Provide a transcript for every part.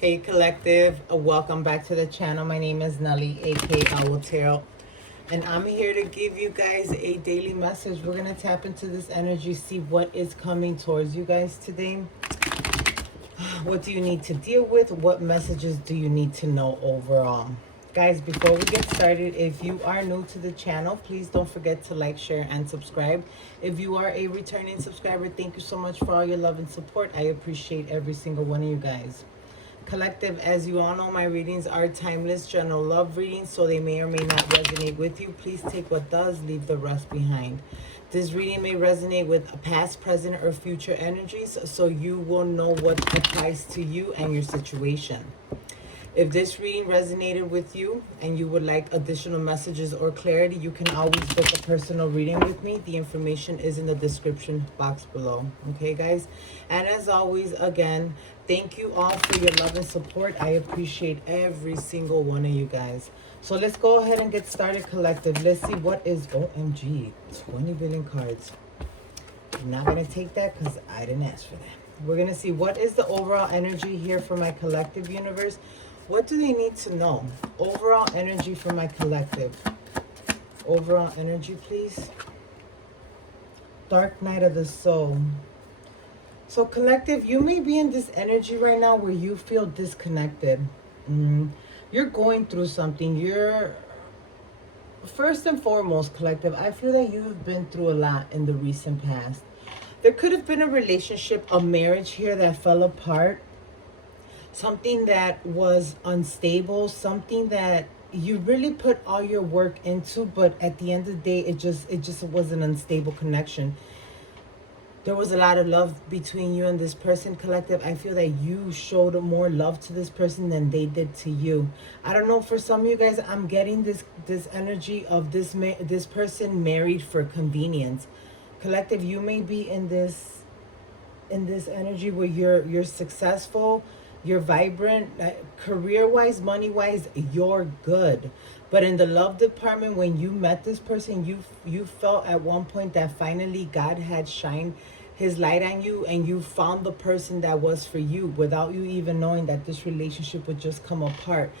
Hey collective, welcome back to the channel. My name is Nelly, aka Owltarot, and I'm here to give you guys a daily message. We're gonna tap into this energy, see what is coming towards you guys today. What do you need to deal with? What messages do you need to know overall? Guys, before we get started, if you are new to the channel, please don't forget to like, share, and subscribe. If you are a returning subscriber, thank you so much for all your love and support. I appreciate every single one of you guys. Collective, as you all know, my readings are timeless general love readings, so they may or may not resonate with you. Please take what does, leave the rest behind. This reading may resonate with past, present, or future energies, so you will know what applies to you and your situation. If this reading resonated with you and you would like additional messages or clarity, you can always book a personal reading with me. The information is in the description box below. Okay, guys? And as always, again, thank you all for your love and support. I appreciate every single one of you guys. So let's go ahead and get started, collective. Let's see what is OMG. 20 billion cards. I'm not going to take that because I didn't ask for that. We're going to see what is the overall energy here for my collective universe. What do they need to know? Overall energy for my collective. Overall energy, please. Dark Night of the Soul. So collective, you may be in this energy right now where you feel disconnected. You're going through something. You're, first and foremost, collective, I feel that you've been through a lot in the recent past. There could have been a relationship, a marriage here that fell apart. Something that was unstable, something that you really put all your work into, but at the end of the day, it just was an unstable connection. There was a lot of love between you and this person, collective. I feel that you showed more love to this person than they did to you. I don't know, for some of you guys, I'm getting this energy of this person married for convenience. Collective, you may be in this energy where you're successful, you're vibrant, career-wise, money-wise, you're good. But in the love department, when you met this person, you felt at one point that finally God had shined his light on you and you found the person that was for you without you even knowing that this relationship would just come apart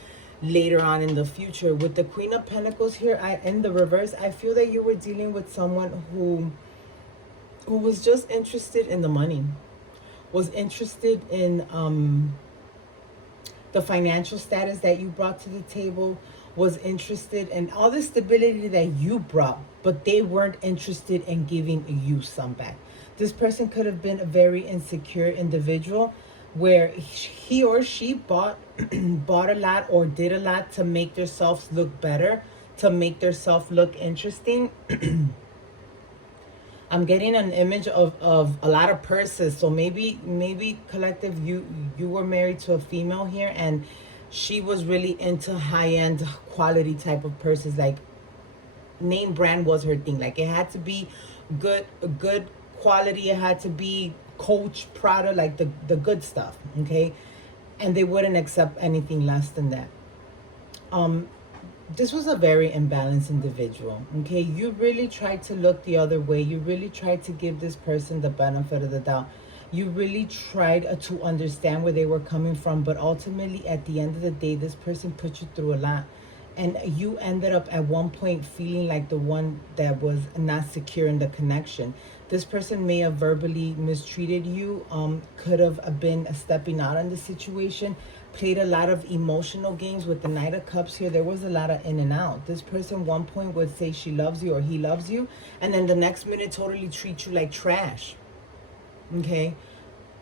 later on in the future. With the Queen of Pentacles here, in the reverse, I feel that you were dealing with someone who was just interested in the money, was interested in the financial status that you brought to the table, was interested in all the stability that you brought, but they weren't interested in giving you some back. This person could have been a very insecure individual where he or she bought a lot or did a lot to make themselves look better, to make themselves look interesting. I'm getting an image of a lot of purses. So maybe collective, you were married to a female here and she was really into high-end quality type of purses. Like name brand was her thing. Like it had to be good quality. It had to be Coach, Prada, like the good stuff. Okay. And they wouldn't accept anything less than that. This was a very imbalanced individual, okay? You really tried to look the other way. You really tried to give this person the benefit of the doubt. You really tried to understand where they were coming from, but ultimately, at the end of the day, this person put you through a lot. And you ended up at one point feeling like the one that was not secure in the connection. This person may have verbally mistreated you, could have been stepping out on the situation, played a lot of emotional games. With the Knight of Cups here, there was a lot of in and out. This person one point would say she loves you or he loves you, and then the next minute totally treat you like trash. Okay?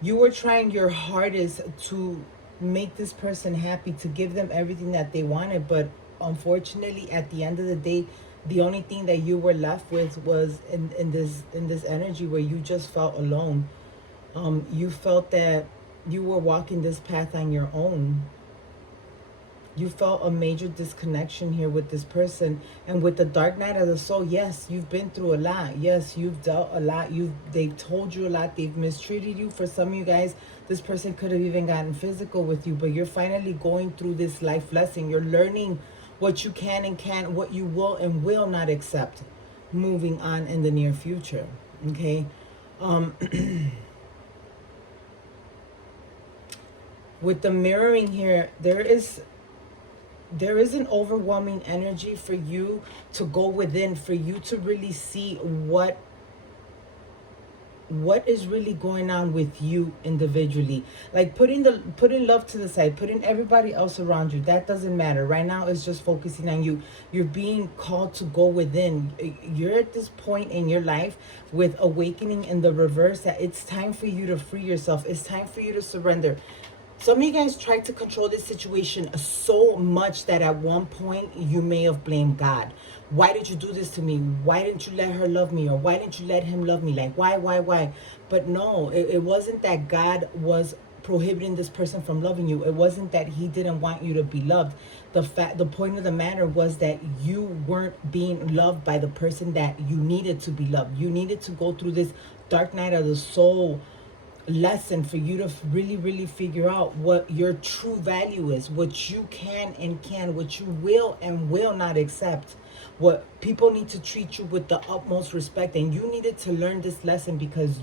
You were trying your hardest to make this person happy, to give them everything that they wanted, but unfortunately, at the end of the day, the only thing that you were left with was in this energy where you just felt alone. You felt that you were walking this path on your own. You felt a major disconnection here with this person. And with the Dark Night of the Soul, yes, you've been through a lot. Yes, you've dealt a lot. They've told you a lot. They've mistreated you. For some of you guys, this person could have even gotten physical with you. But you're finally going through this life lesson. You're learning what you can and can't, what you will and will not accept moving on in the near future. Okay? With the mirroring here, there is an overwhelming energy for you to go within, for you to really see what is really going on with you individually. Like putting love to the side, putting everybody else around you, that doesn't matter right now. It's just focusing on you. You're being called to go within. You're at this point in your life with awakening in the reverse, that it's time for you to free yourself. It's time for you to surrender. Some of you guys tried to control this situation so much that at one point you may have blamed God. Why did you do this to me? Why didn't you let her love me? Or why didn't you let him love me? Like, why? But no, it wasn't that God was prohibiting this person from loving you. It wasn't that he didn't want you to be loved. The point of the matter was that you weren't being loved by the person that you needed to be loved. You needed to go through this dark night of the soul lesson for you to really figure out what your true value is, what you can, what you will and will not accept, what people need to treat you with the utmost respect. And you needed to learn this lesson, because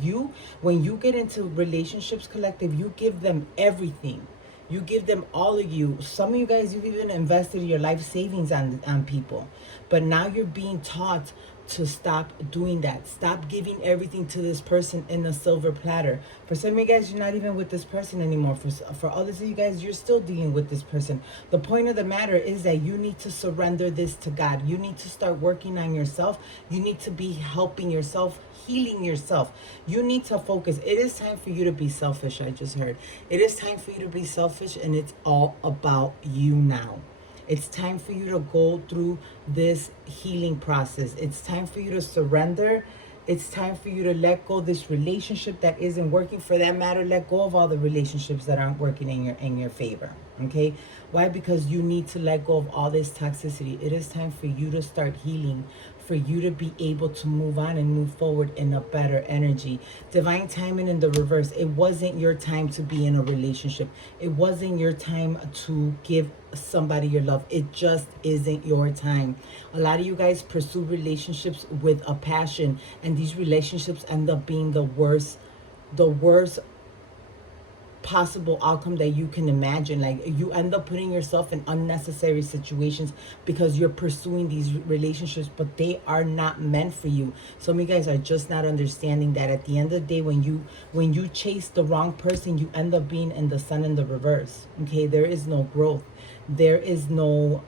when you get into relationships, collective, you give them everything. You give them all of you. Some of you guys, you've even invested your life savings on people. But now you're being taught to stop doing that. Stop giving everything to this person in a silver platter. For some of you guys, you're not even with this person anymore. For others of you guys, you're still dealing with this person. The point of the matter is that you need to surrender this to God. You need to start working on yourself. You need to be helping yourself, healing yourself. You need to focus. It is time for you to be selfish, I just heard. It is time for you to be selfish, and it's all about you now. It's time for you to go through this healing process. It's time for you to surrender. It's time for you to let go of this relationship that isn't working. For that matter, let go of all the relationships that aren't working in your favor. Okay? Why? Because you need to let go of all this toxicity. It is time for you to start healing, for you to be able to move on and move forward in a better energy. Divine timing in the reverse. It wasn't your time to be in a relationship. It wasn't your time to give somebody your love. It just isn't your time. A lot of you guys pursue relationships with a passion, and these relationships end up being the worst possible outcome that you can imagine. Like, you end up putting yourself in unnecessary situations because you're pursuing these relationships, but they are not meant for you. Some of you guys are just not understanding that at the end of the day, when you chase the wrong person, you end up being in the sun in the reverse. Okay, there is no growth, there is no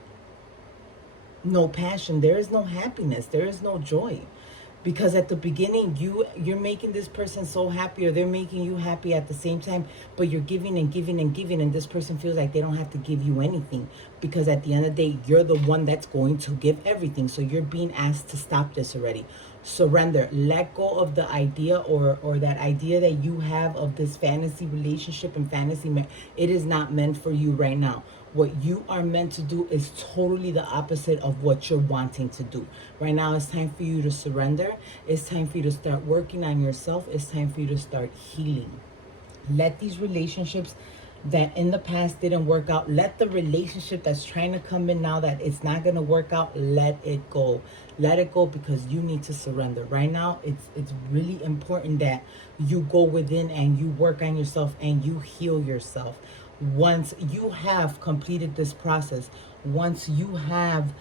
passion, there is no happiness, there is no joy. Because at the beginning, you're making this person so happy, or they're making you happy at the same time, but you're giving and giving and giving, and this person feels like they don't have to give you anything, because at the end of the day, you're the one that's going to give everything. So you're being asked to stop this already. Surrender. Let go of the idea, or that idea that you have of this fantasy relationship and fantasy it is not meant for you right now. What you are meant to do is totally the opposite of what you're wanting to do. Right now, it's time for you to surrender. It's time for you to start working on yourself. It's time for you to start healing. Let these relationships that in the past didn't work out, let the relationship that's trying to come in now that it's not going to work out, let it go. Let it go, because you need to surrender. Right now, it's really important that you go within and you work on yourself and you heal yourself. Once you have completed this process, once you have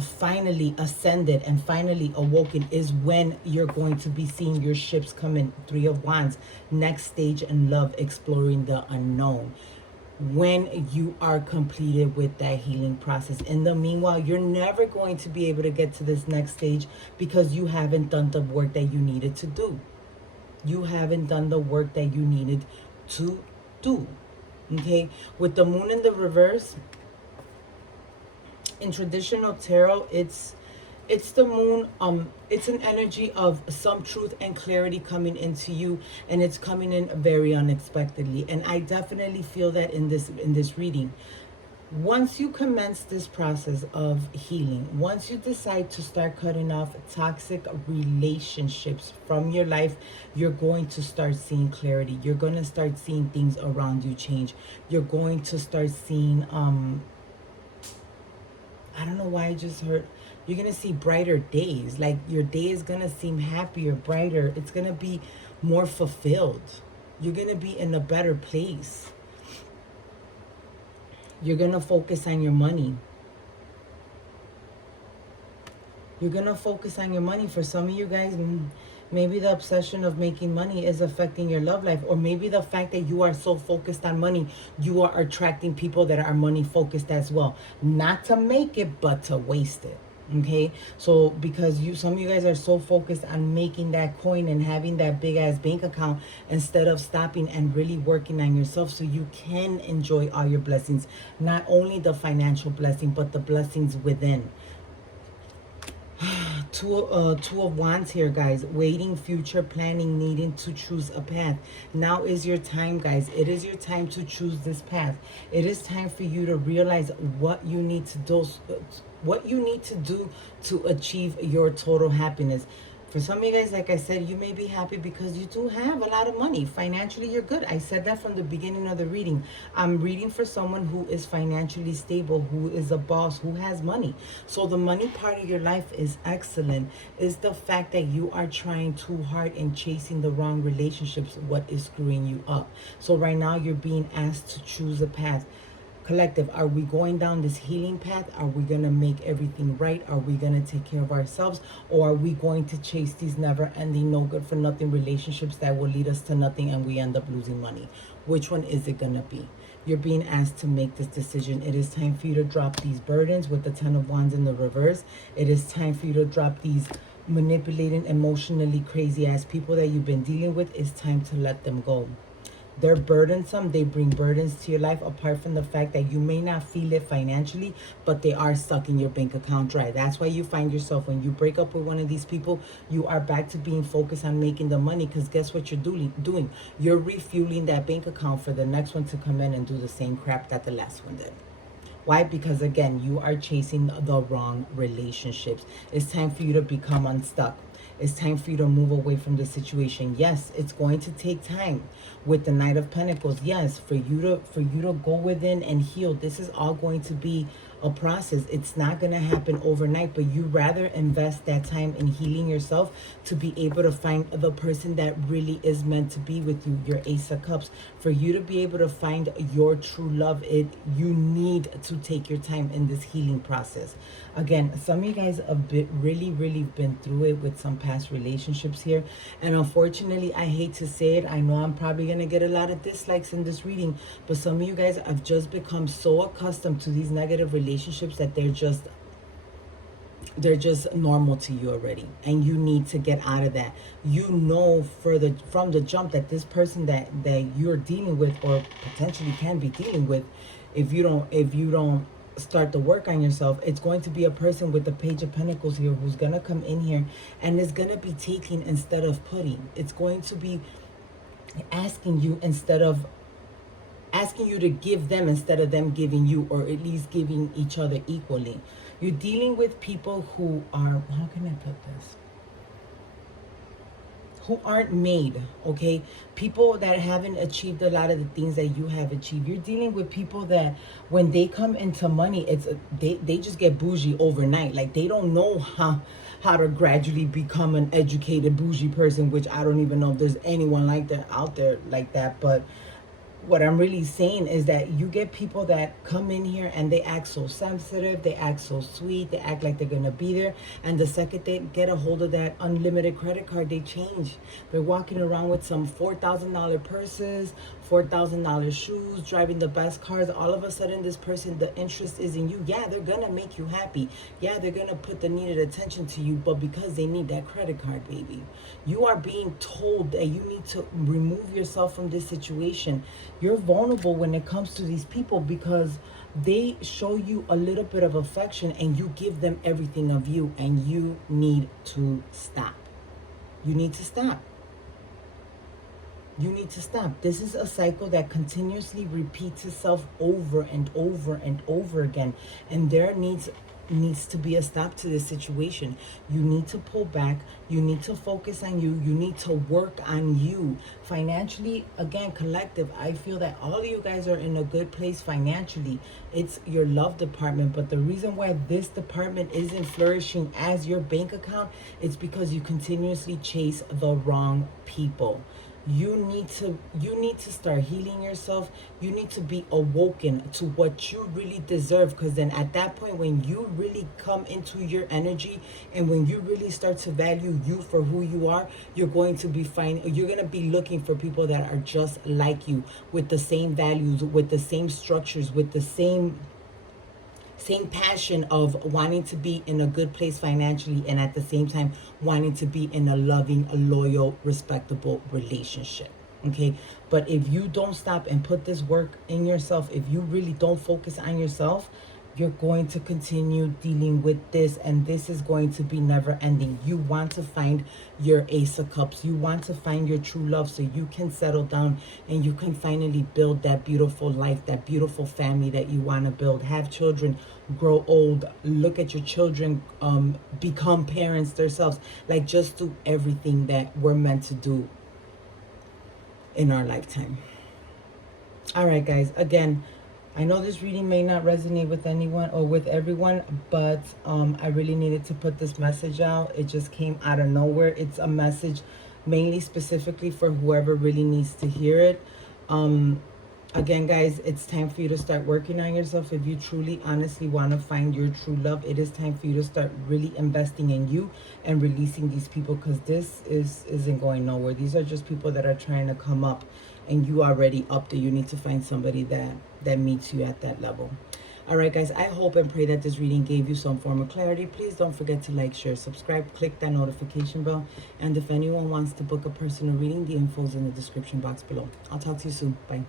finally ascended and finally awoken, is when you're going to be seeing your ships come in. 3 of Wands, next stage in love, exploring the unknown. When you are completed with that healing process. In the meanwhile, you're never going to be able to get to this next stage because you haven't done the work that you needed to do. You haven't done the work that you needed to do. Okay, with the moon in the reverse, in traditional tarot, it's the moon. It's an energy of some truth and clarity coming into you, and it's coming in very unexpectedly. And I definitely feel that in this reading. Once you commence this process of healing, once you decide to start cutting off toxic relationships from your life, you're going to start seeing clarity. You're going to start seeing things around you change. You're going to start seeing, I don't know why I just heard, you're going to see brighter days. Like, your day is going to seem happier, brighter. It's going to be more fulfilled. You're going to be in a better place. You're going to focus on your money. You're going to focus on your money. For some of you guys, maybe the obsession of making money is affecting your love life, or maybe the fact that you are so focused on money, you are attracting people that are money focused as well. Not to make it, but to waste it. Okay, so because some of you guys are so focused on making that coin and having that big ass bank account, instead of stopping and really working on yourself so you can enjoy all your blessings, not only the financial blessing but the blessings within. Two of Wands here, guys. Waiting, future planning, needing to choose a path. Now is your time, guys. It is your time to choose this path. It is time for you to realize what you need to do, to achieve your total happiness. For some of you guys, like I said, you may be happy because you do have a lot of money. Financially, you're good. I said that from the beginning of the reading. I'm reading for someone who is financially stable, who is a boss, who has money. So the money part of your life is excellent. It's the fact that you are trying too hard and chasing the wrong relationships what is screwing you up. So right now, you're being asked to choose a path. Collective, are we going down this healing path? Are we going to make everything right? Are we going to take care of ourselves? Or are we going to chase these never-ending, no good for nothing relationships that will lead us to nothing and we end up losing money? Which one is it going to be? You're being asked to make this decision. It is time for you to drop these burdens with the Ten of Wands in the reverse. It is time for you to drop these manipulating, emotionally crazy ass people that you've been dealing with. It's time to let them go. They're burdensome. They bring burdens to your life, apart from the fact that you may not feel it financially, but they are stuck in your bank account dry. That's why you find yourself, when you break up with one of these people, you are back to being focused on making the money, because guess what you're doing? You're refueling that bank account for the next one to come in and do the same crap that the last one did. Why? Because again, you are chasing the wrong relationships. It's time for you to become unstuck. It's time for you to move away from the situation. Yes, it's going to take time. With the Knight of Pentacles, yes, for you to go within and heal. This is all going to be a process. It's not going to happen overnight, but you rather invest that time in healing yourself to be able to find the person that really is meant to be with you, your Ace of Cups. For you to be able to find your true love, you need to take your time in this healing process. Again, some of you guys have really been through it with some past relationships here, and unfortunately, I hate to say it, I know I'm probably going to get a lot of dislikes in this reading, but some of you guys have just become so accustomed to these negative relationships that they're just normal to you already, and you need to get out of that. You know from the jump that this person that you're dealing with, or potentially can be dealing with, if you don't start to work on yourself, it's going to be a person with the Page of Pentacles here who's going to come in here and is going to be taking instead of putting. It's going to be asking you to give them instead of them giving you, or at least giving each other equally. You're dealing with people who are, how can I put this? Who aren't made, okay? People that haven't achieved a lot of the things that you have achieved. You're dealing with people that when they come into money, they just get bougie overnight. Like, they don't know how to gradually become an educated bougie person, which I don't even know if there's anyone like that out there like that. But what I'm really saying is that you get people that come in here and they act so sensitive, they act so sweet, they act like they're gonna be there, and the second they get a hold of that unlimited credit card, they change. They're walking around with some $4,000 purses, $4,000 shoes, driving the best cars. All of a sudden, this person, the interest is in you. Yeah, they're gonna make you happy. Yeah, they're gonna put the needed attention to you, but because they need that credit card, baby, you are being told that you need to remove yourself from this situation. You're vulnerable when it comes to these people because they show you a little bit of affection and you give them everything of you, and you need to stop. You need to stop. You need to stop. This is a cycle that continuously repeats itself over and over and over again. And there needs to be a stop to this situation. You need to pull back. You need to focus on you. You need to work on you. Financially, again, collective, I feel that all of you guys are in a good place financially. It's your love department. But the reason why this department isn't flourishing as your bank account is because you continuously chase the wrong people. you need to start healing yourself. You need to be awoken to what you really deserve, because then at that point, when you really come into your energy and when you really start to value you for who you are, you're going to be looking for people that are just like you, with the same values, with the same structures, with the same passion of wanting to be in a good place financially, and at the same time wanting to be in a loving, a loyal, respectable relationship. Okay, but if you don't stop and put this work in yourself, if you really don't focus on yourself, you're going to continue dealing with this, and this is going to be never ending. You want to find your Ace of Cups. You want to find your true love, so you can settle down and you can finally build that beautiful life, that beautiful family that you want to build. Have children, grow old, look at your children become parents themselves. Like, just do everything that we're meant to do in our lifetime. All right, guys. Again, I know this reading may not resonate with anyone or with everyone, but I really needed to put this message out. It just came out of nowhere. It's a message mainly specifically for whoever really needs to hear it. Again, guys, it's time for you to start working on yourself. If you truly, honestly want to find your true love, it is time for you to start really investing in you and releasing these people, because this isn't going nowhere. These are just people that are trying to come up, and you already up there. You need to find somebody that meets you at that level. All right, guys, I hope and pray that this reading gave you some form of clarity. Please don't forget to like, share, subscribe, click that notification bell. And if anyone wants to book a personal reading, the info is in the description box below. I'll talk to you soon. Bye.